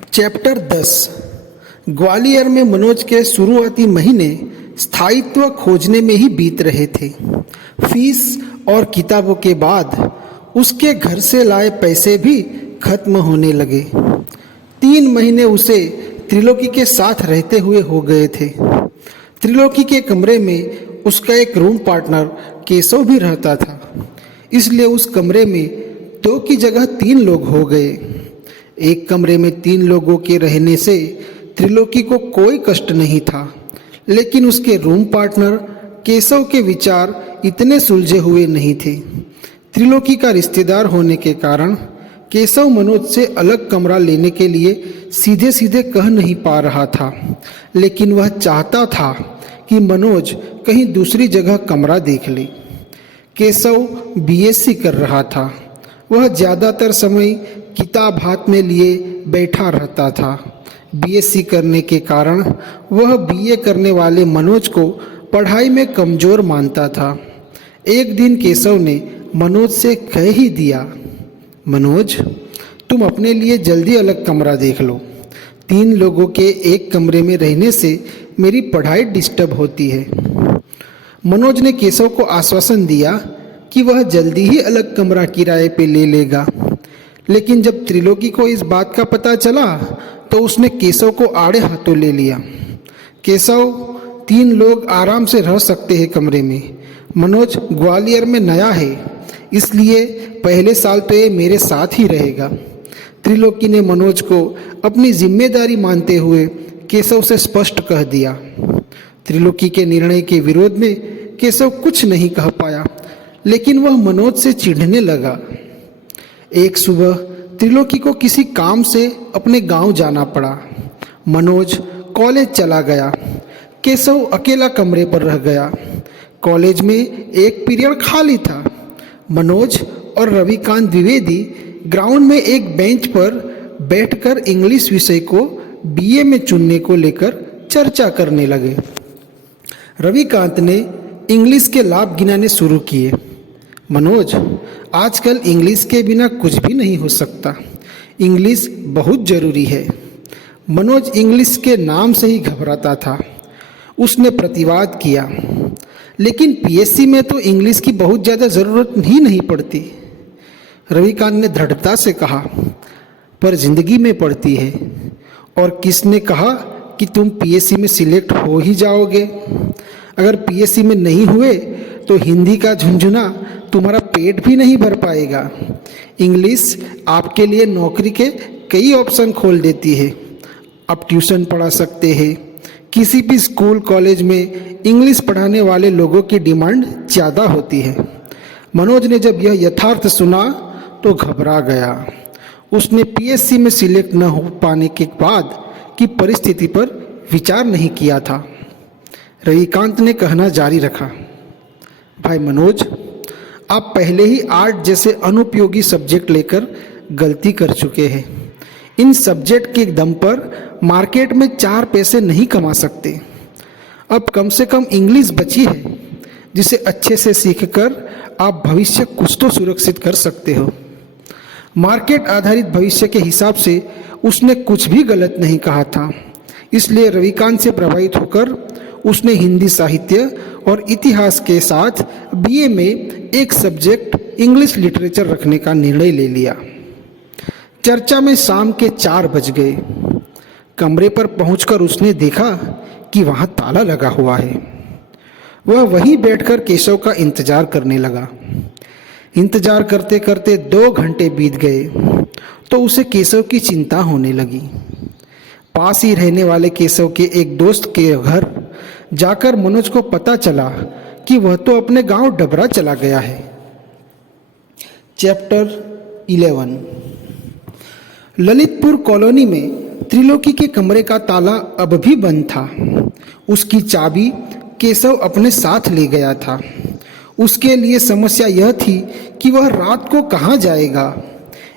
Chapter 10। Gwalior में मनोज के शुरुआती महीने स्थायित्व खोजने में ही बीत रहे थे। फीस और किताबों के बाद उसके घर से लाए पैसे भी खत्म होने लगे। 3 महीने उसे त्रिलोकी के साथ रहते हुए हो गए थे। त्रिलोकी के कमरे में उसका एक रूम पार्टनर केशव भी रहता था, इसलिए उस कमरे में 2 की जगह 3 लोग हो गए। एक कमरे में 3 लोगों के रहने से त्रिलोकी को कोई कष्ट नहीं था, लेकिन उसके रूम पार्टनर केशव के विचार इतने सुलझे हुए नहीं थे। त्रिलोकी का रिश्तेदार होने के कारण केशव मनोज से अलग कमरा लेने के लिए सीधे सीधे कह नहीं पा रहा था, लेकिन वह चाहता था कि मनोज कहीं दूसरी जगह कमरा देख ले। केशव बीएससी कर रहा था। वह ज़्यादातर समय किताब हाथ में लिए बैठा रहता था। बीएससी करने के कारण वह बीए करने वाले मनोज को पढ़ाई में कमज़ोर मानता था। एक दिन केशव ने मनोज से कह ही दिया, मनोज, तुम अपने लिए जल्दी अलग कमरा देख लो। 3 लोगों के एक कमरे में रहने से मेरी पढ़ाई डिस्टर्ब होती है। मनोज ने केशव को आश्वासन दिया कि वह जल्दी ही अलग कमरा किराए पे ले लेगा, लेकिन जब त्रिलोकी को इस बात का पता चला तो उसने केशव को आड़े हाथों ले लिया। केशव, 3 लोग आराम से रह सकते हैं कमरे में। मनोज ग्वालियर में नया है, इसलिए पहले साल तो ये मेरे साथ ही रहेगा। त्रिलोकी ने मनोज को अपनी जिम्मेदारी मानते हुए केशव से स्पष्ट कह दिया। त्रिलोकी के निर्णय के विरोध में केशव कुछ नहीं कह पाया, लेकिन वह मनोज से चिढ़ने लगा। एक सुबह त्रिलोकी को किसी काम से अपने गांव जाना पड़ा। मनोज कॉलेज चला गया। केशव अकेला कमरे पर रह गया। कॉलेज में एक पीरियड खाली था। मनोज और रविकांत द्विवेदी ग्राउंड में एक बेंच पर बैठकर इंग्लिश विषय को बीए में चुनने को लेकर चर्चा करने लगे। रविकांत ने इंग्लिश के लाभ गिनाने शुरू किए। मनोज, आजकल इंग्लिश के बिना कुछ भी नहीं हो सकता। इंग्लिश बहुत ज़रूरी है। मनोज इंग्लिश के नाम से ही घबराता था। उसने प्रतिवाद किया, लेकिन पीएससी में तो इंग्लिश की बहुत ज़्यादा ज़रूरत ही नहीं पड़ती। रविकांत ने दृढ़ता से कहा, पर जिंदगी में पड़ती है। और किसने कहा कि तुम पीएससी में सिलेक्ट हो ही जाओगे? अगर पीएससी में नहीं हुए तो हिंदी का झुंझुना तुम्हारा पेट भी नहीं भर पाएगा। इंग्लिश आपके लिए नौकरी के कई ऑप्शन खोल देती है। आप ट्यूशन पढ़ा सकते हैं। किसी भी स्कूल कॉलेज में इंग्लिश पढ़ाने वाले लोगों की डिमांड ज़्यादा होती है। मनोज ने जब यह यथार्थ सुना तो घबरा गया। उसने पीएससी में सिलेक्ट न हो पाने के बाद की परिस्थिति पर विचार नहीं किया था। रविकांत ने कहना जारी रखा, भाई मनोज, आप पहले ही आर्ट जैसे अनुपयोगी सब्जेक्ट लेकर गलती कर चुके हैं। इन सब्जेक्ट के दम पर मार्केट में 4 पैसे नहीं कमा सकते। अब कम से कम इंग्लिश बची है, जिसे अच्छे से सीखकर आप भविष्य कुछ तो सुरक्षित कर सकते हो। मार्केट आधारित भविष्य के हिसाब से उसने कुछ भी गलत नहीं कहा था। इसलिए रविकांत से प्रभावित होकर उसने हिंदी साहित्य और इतिहास के साथ बीए में एक सब्जेक्ट इंग्लिश लिटरेचर रखने का निर्णय ले लिया। चर्चा में शाम के 4 बज गए। कमरे पर पहुंचकर उसने देखा कि वहां ताला लगा हुआ है। वह वहीं बैठकर केशव का इंतजार करने लगा। इंतजार करते करते 2 घंटे बीत गए तो उसे केशव की चिंता होने लगी। पास ही रहने वाले केशव के एक दोस्त के घर जाकर मनोज को पता चला कि वह तो अपने गांव डबरा चला गया है। चैप्टर 11। ललितपुर कॉलोनी में त्रिलोकी के कमरे का ताला अब भी बंद था। उसकी चाबी केशव अपने साथ ले गया था। उसके लिए समस्या यह थी कि वह रात को कहाँ जाएगा।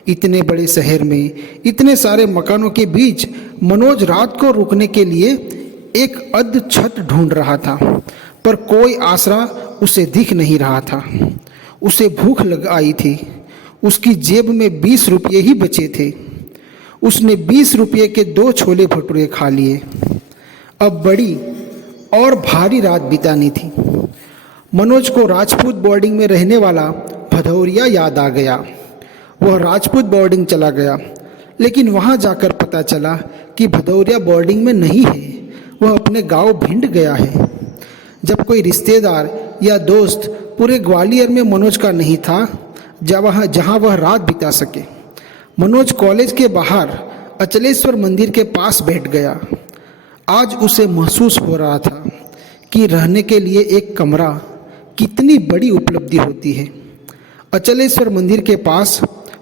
इतने बड़े शहर में इतने सारे मकानों के बीच मनोज रात को रुकने के लिए एक अध छत ढूंढ रहा था, पर कोई आसरा उसे दिख नहीं रहा था। उसे भूख लग आई थी। उसकी जेब में 20 रुपये ही बचे थे। उसने 20 रुपये के 2 छोले भटूरे खा लिए। अब बड़ी और भारी रात बितानी थी। मनोज को राजपूत बोर्डिंग में रहने वाला भदौरिया याद आ गया। वह राजपूत बोर्डिंग चला गया, लेकिन वहाँ जाकर पता चला कि भदौरिया बोर्डिंग में नहीं है, वह अपने गांव भिंड गया है। जब कोई रिश्तेदार या दोस्त पूरे ग्वालियर में मनोज का नहीं था जहाँ वह रात बिता सके, मनोज कॉलेज के बाहर अचलेश्वर मंदिर के पास बैठ गया। आज उसे महसूस हो रहा था कि रहने के लिए एक कमरा कितनी बड़ी उपलब्धि होती है। अचलेश्वर मंदिर के पास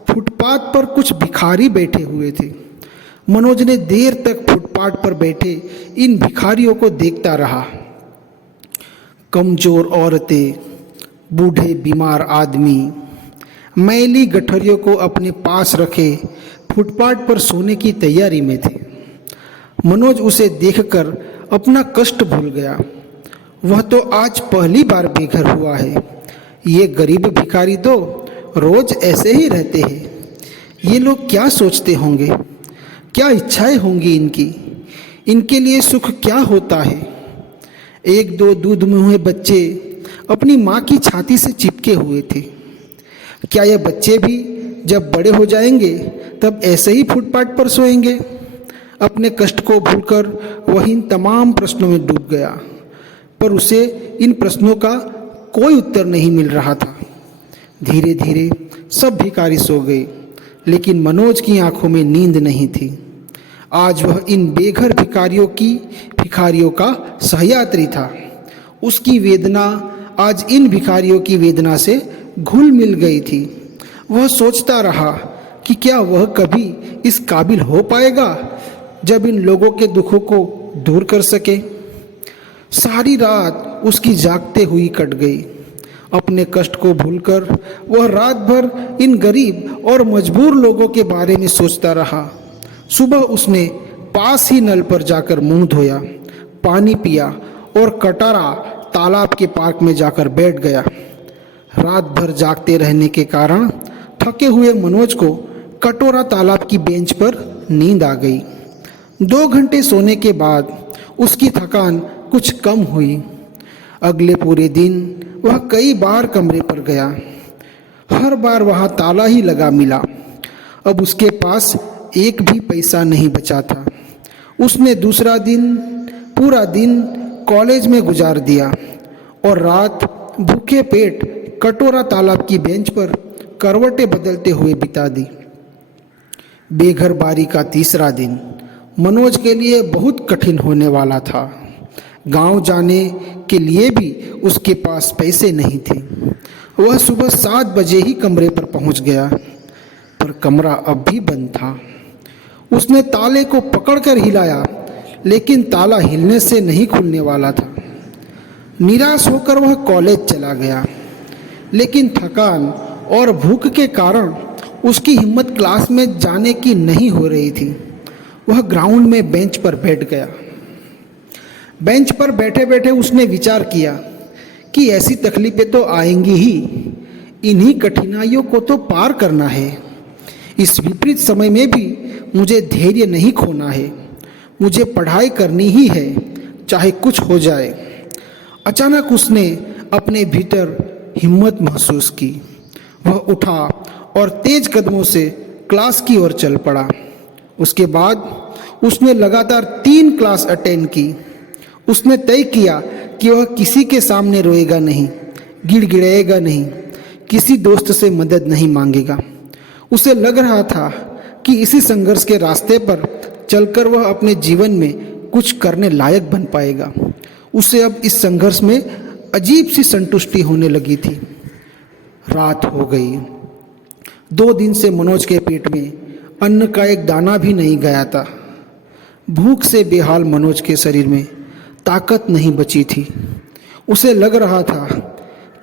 फुटपाथ पर कुछ भिखारी बैठे हुए थे। मनोज ने देर तक फुटपाथ पर बैठे इन भिखारियों को देखता रहा। कमजोर औरतें, बूढ़े बीमार आदमी मैली गठरियों को अपने पास रखे फुटपाथ पर सोने की तैयारी में थे। मनोज उसे देखकर अपना कष्ट भूल गया। वह तो आज पहली बार बेघर हुआ है। ये गरीब भिखारी तो रोज ऐसे ही रहते हैं। ये लोग क्या सोचते होंगे, क्या इच्छाएं होंगी इनके लिए सुख क्या होता है। 1-2 दूध मुँहे बच्चे अपनी माँ की छाती से चिपके हुए थे। क्या ये बच्चे भी जब बड़े हो जाएंगे तब ऐसे ही फुटपाथ पर सोएंगे? अपने कष्ट को भूलकर वह इन तमाम प्रश्नों में डूब गया, पर उसे इन प्रश्नों का कोई उत्तर नहीं मिल रहा था। धीरे धीरे सब भिखारी सो गए, लेकिन मनोज की आंखों में नींद नहीं थी। आज वह इन बेघर भिखारियों का सहयात्री था। उसकी वेदना आज इन भिखारियों की वेदना से घुल मिल गई थी। वह सोचता रहा कि क्या वह कभी इस काबिल हो पाएगा जब इन लोगों के दुखों को दूर कर सके। सारी रात उसकी जागते हुई कट गई। अपने कष्ट को भूलकर वह रात भर इन गरीब और मजबूर लोगों के बारे में सोचता रहा। सुबह उसने पास ही नल पर जाकर मुंह धोया, पानी पिया और कटारा तालाब के पार्क में जाकर बैठ गया। रात भर जागते रहने के कारण थके हुए मनोज को कटोरा तालाब की बेंच पर नींद आ गई। 2 घंटे सोने के बाद उसकी थकान कुछ कम हुई। अगले पूरे दिन वह कई बार कमरे पर गया। हर बार वहाँ ताला ही लगा मिला। अब उसके पास एक भी पैसा नहीं बचा था। उसने दूसरा दिन पूरा दिन कॉलेज में गुजार दिया और रात भूखे पेट कटोरा तालाब की बेंच पर करवटें बदलते हुए बिता दी। बेघर बारी का तीसरा दिन मनोज के लिए बहुत कठिन होने वाला था। गांव जाने के लिए भी उसके पास पैसे नहीं थे। वह सुबह 7 बजे ही कमरे पर पहुंच गया, पर कमरा अब भी बंद था। उसने ताले को पकड़कर हिलाया, लेकिन ताला हिलने से नहीं खुलने वाला था। निराश होकर वह कॉलेज चला गया, लेकिन थकान और भूख के कारण उसकी हिम्मत क्लास में जाने की नहीं हो रही थी। वह ग्राउंड में बेंच पर बैठ गया। बेंच पर बैठे बैठे उसने विचार किया कि ऐसी तकलीफें तो आएंगी ही, इन्हीं कठिनाइयों को तो पार करना है। इस विपरीत समय में भी मुझे धैर्य नहीं खोना है। मुझे पढ़ाई करनी ही है, चाहे कुछ हो जाए। अचानक उसने अपने भीतर हिम्मत महसूस की। वह उठा और तेज कदमों से क्लास की ओर चल पड़ा। उसके बाद उसने लगातार 3 क्लास अटेंड की। उसने तय किया कि वह किसी के सामने रोएगा नहीं, गिड़गिड़ाएगा नहीं, किसी दोस्त से मदद नहीं मांगेगा। उसे लग रहा था कि इसी संघर्ष के रास्ते पर चलकर वह अपने जीवन में कुछ करने लायक बन पाएगा। उसे अब इस संघर्ष में अजीब सी संतुष्टि होने लगी थी। रात हो गई। 2 दिन से मनोज के पेट में अन्न का एक दाना भी नहीं गया था। भूख से बेहाल मनोज के शरीर में ताकत नहीं बची थी। उसे लग रहा था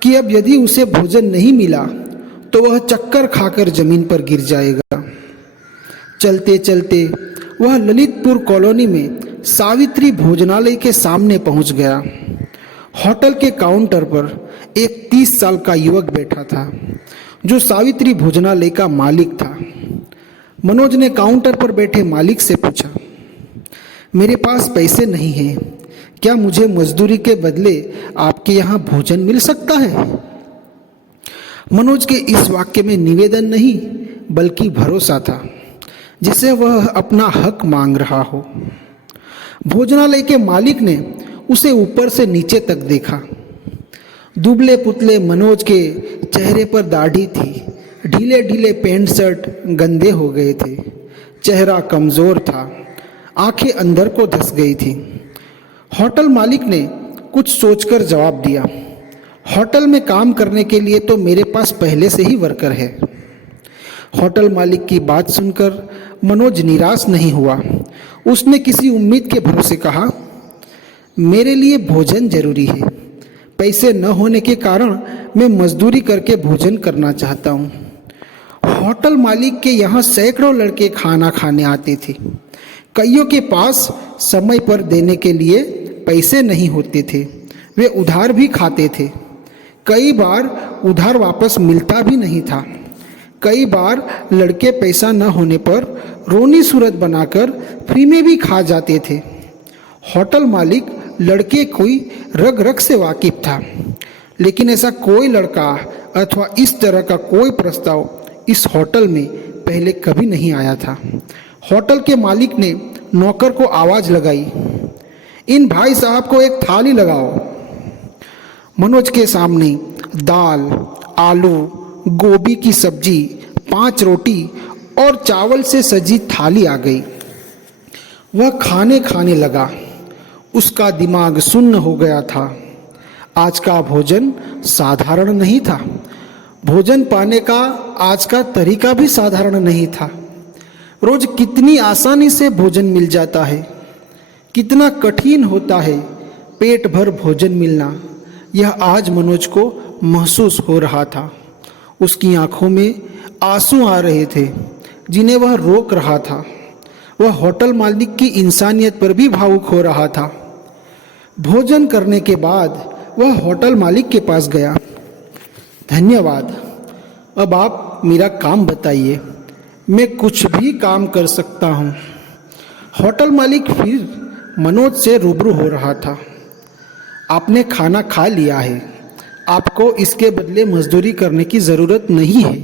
कि अब यदि उसे भोजन नहीं मिला तो वह चक्कर खाकर जमीन पर गिर जाएगा। चलते चलते वह ललितपुर कॉलोनी में सावित्री भोजनालय के सामने पहुंच गया। होटल के काउंटर पर एक 30 साल का युवक बैठा था, जो सावित्री भोजनालय का मालिक था। मनोज ने काउंटर पर बैठे मालिक से पूछा, मेरे पास पैसे नहीं हैं, क्या मुझे मजदूरी के बदले आपके यहाँ भोजन मिल सकता है? मनोज के इस वाक्य में निवेदन नहीं बल्कि भरोसा था, जिसे वह अपना हक मांग रहा हो। भोजनालय के मालिक ने उसे ऊपर से नीचे तक देखा। दुबले पुतले मनोज के चेहरे पर दाढ़ी थी, ढीले ढीले पैंट शर्ट गंदे हो गए थे, चेहरा कमज़ोर था, आंखें अंदर को धंस गई थी। होटल मालिक ने कुछ सोचकर जवाब दिया, होटल में काम करने के लिए तो मेरे पास पहले से ही वर्कर है। होटल मालिक की बात सुनकर मनोज निराश नहीं हुआ। उसने किसी उम्मीद के भरोसे कहा, मेरे लिए भोजन जरूरी है, पैसे न होने के कारण मैं मजदूरी करके भोजन करना चाहता हूँ। होटल मालिक के यहाँ सैकड़ों लड़के खाना खाने आते थे। कईयों के पास समय पर देने के लिए पैसे नहीं होते थे, वे उधार भी खाते थे। कई बार उधार वापस मिलता भी नहीं था। कई बार लड़के पैसा न होने पर रोनी सूरत बनाकर फ्री में भी खा जाते थे। होटल मालिक लड़के कोई रग रग से वाकिफ था, लेकिन ऐसा कोई लड़का अथवा इस तरह का कोई प्रस्ताव इस होटल में पहले कभी नहीं आया था। होटल के मालिक ने नौकर को आवाज़ लगाई, इन भाई साहब को एक थाली लगाओ। मनोज के सामने दाल, आलू, गोभी की सब्जी, 5 रोटी और चावल से सजी थाली आ गई। वह खाने लगा। उसका दिमाग सुन्न हो गया था। आज का भोजन साधारण नहीं था। भोजन पाने का आज का तरीका भी साधारण नहीं था। रोज कितनी आसानी से भोजन मिल जाता है, कितना कठिन होता है पेट भर भोजन मिलना, यह आज मनोज को महसूस हो रहा था। उसकी आंखों में आंसू आ रहे थे जिन्हें वह रोक रहा था। वह होटल मालिक की इंसानियत पर भी भावुक हो रहा था। भोजन करने के बाद वह होटल मालिक के पास गया। धन्यवाद, अब आप मेरा काम बताइए, मैं कुछ भी काम कर सकता हूँ। होटल मालिक फिर मनोज से रूबरू हो रहा था। आपने खाना खा लिया है, आपको इसके बदले मजदूरी करने की ज़रूरत नहीं है।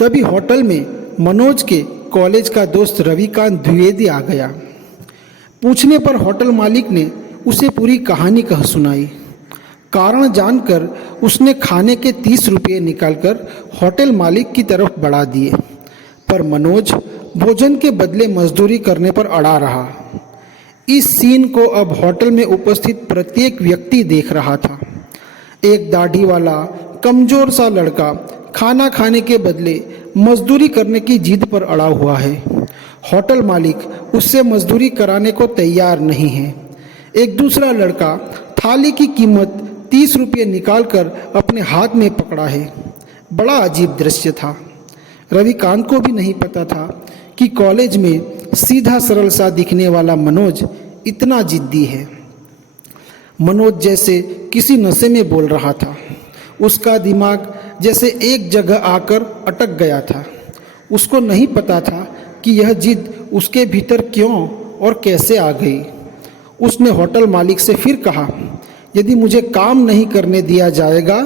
तभी होटल में मनोज के कॉलेज का दोस्त रविकांत द्विवेदी आ गया। पूछने पर होटल मालिक ने उसे पूरी कहानी कह सुनाई। कारण जानकर उसने खाने के 30 रुपये निकालकर होटल मालिक की तरफ बढ़ा दिए, पर मनोज भोजन के बदले मजदूरी करने पर अड़ा रहा। इस सीन को अब होटल में उपस्थित प्रत्येक व्यक्ति देख रहा था। एक दाढ़ी वाला कमजोर सा लड़का खाना खाने के बदले मजदूरी करने की जिद पर अड़ा हुआ है। होटल मालिक उससे मजदूरी कराने को तैयार नहीं है। एक दूसरा लड़का थाली की कीमत 30 रुपये निकालकर अपने हाथ में पकड़ा है। बड़ा अजीब दृश्य था। रविकांत को भी नहीं पता था कि कॉलेज में सीधा सरल सा दिखने वाला मनोज इतना जिद्दी है। मनोज जैसे किसी नशे में बोल रहा था। उसका दिमाग जैसे एक जगह आकर अटक गया था। उसको नहीं पता था कि यह जिद उसके भीतर क्यों और कैसे आ गई। उसने होटल मालिक से फिर कहा, यदि मुझे काम नहीं करने दिया जाएगा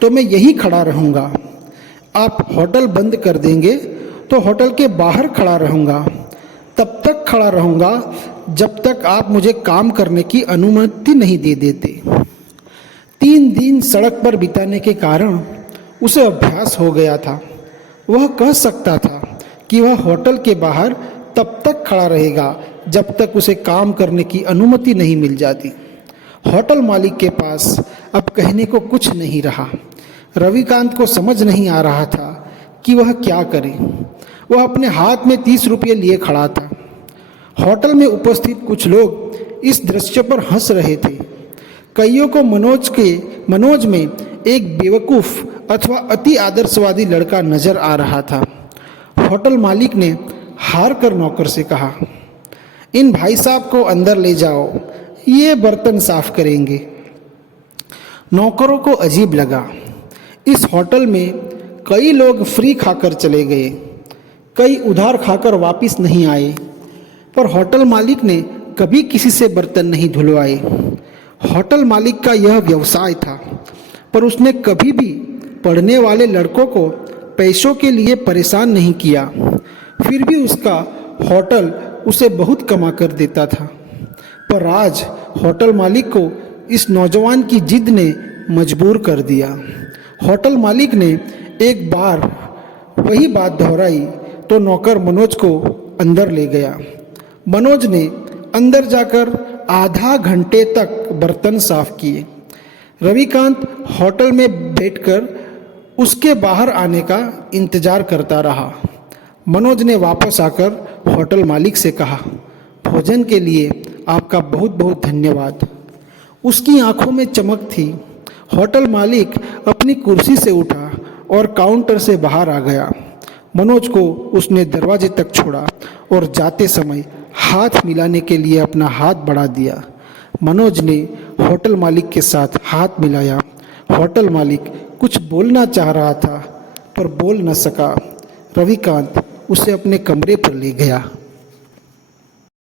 तो मैं यहीं खड़ा रहूँगा। आप होटल बंद कर देंगे तो होटल के बाहर खड़ा रहूँगा। तब तक खड़ा रहूँगा जब तक आप मुझे काम करने की अनुमति नहीं दे देते। 3 दिन सड़क पर बिताने के कारण उसे अभ्यास हो गया था। वह कह सकता था कि वह होटल के बाहर तब तक खड़ा रहेगा जब तक उसे काम करने की अनुमति नहीं मिल जाती। होटल मालिक के पास अब कहने को कुछ नहीं रहा। रविकांत को समझ नहीं आ रहा था कि वह क्या करे। वह अपने हाथ में 30 रुपये लिए खड़ा था। होटल में उपस्थित कुछ लोग इस दृश्य पर हंस रहे थे। कईयों को मनोज में एक बेवकूफ़ अथवा अति आदर्शवादी लड़का नजर आ रहा था। होटल मालिक ने हार कर नौकर से कहा, इन भाई साहब को अंदर ले जाओ, ये बर्तन साफ करेंगे। नौकरों को अजीब लगा। इस होटल में कई लोग फ्री खाकर चले गए। कई उधार खाकर वापस नहीं आए, पर होटल मालिक ने कभी किसी से बर्तन नहीं धुलवाए। होटल मालिक का यह व्यवसाय था, पर उसने कभी भी पढ़ने वाले लड़कों को पैसों के लिए परेशान नहीं किया। फिर भी उसका होटल उसे बहुत कमा कर देता था। पर आज होटल मालिक को इस नौजवान की जिद ने मजबूर कर दिया। होटल मालिक ने एक बार वही बात दोहराई तो नौकर मनोज को अंदर ले गया। मनोज ने अंदर जाकर आधा घंटे तक बर्तन साफ किए। रविकांत होटल में बैठकर उसके बाहर आने का इंतजार करता रहा। मनोज ने वापस आकर होटल मालिक से कहा, भोजन के लिए आपका बहुत बहुत धन्यवाद। उसकी आंखों में चमक थी। होटल मालिक अपनी कुर्सी से उठा और काउंटर से बाहर आ गया। मनोज को उसने दरवाजे तक छोड़ा और जाते समय हाथ मिलाने के लिए अपना हाथ बढ़ा दिया। मनोज ने होटल मालिक के साथ हाथ मिलाया। होटल मालिक कुछ बोलना चाह रहा था, पर बोल न सका। रविकांत उसे अपने कमरे पर ले गया।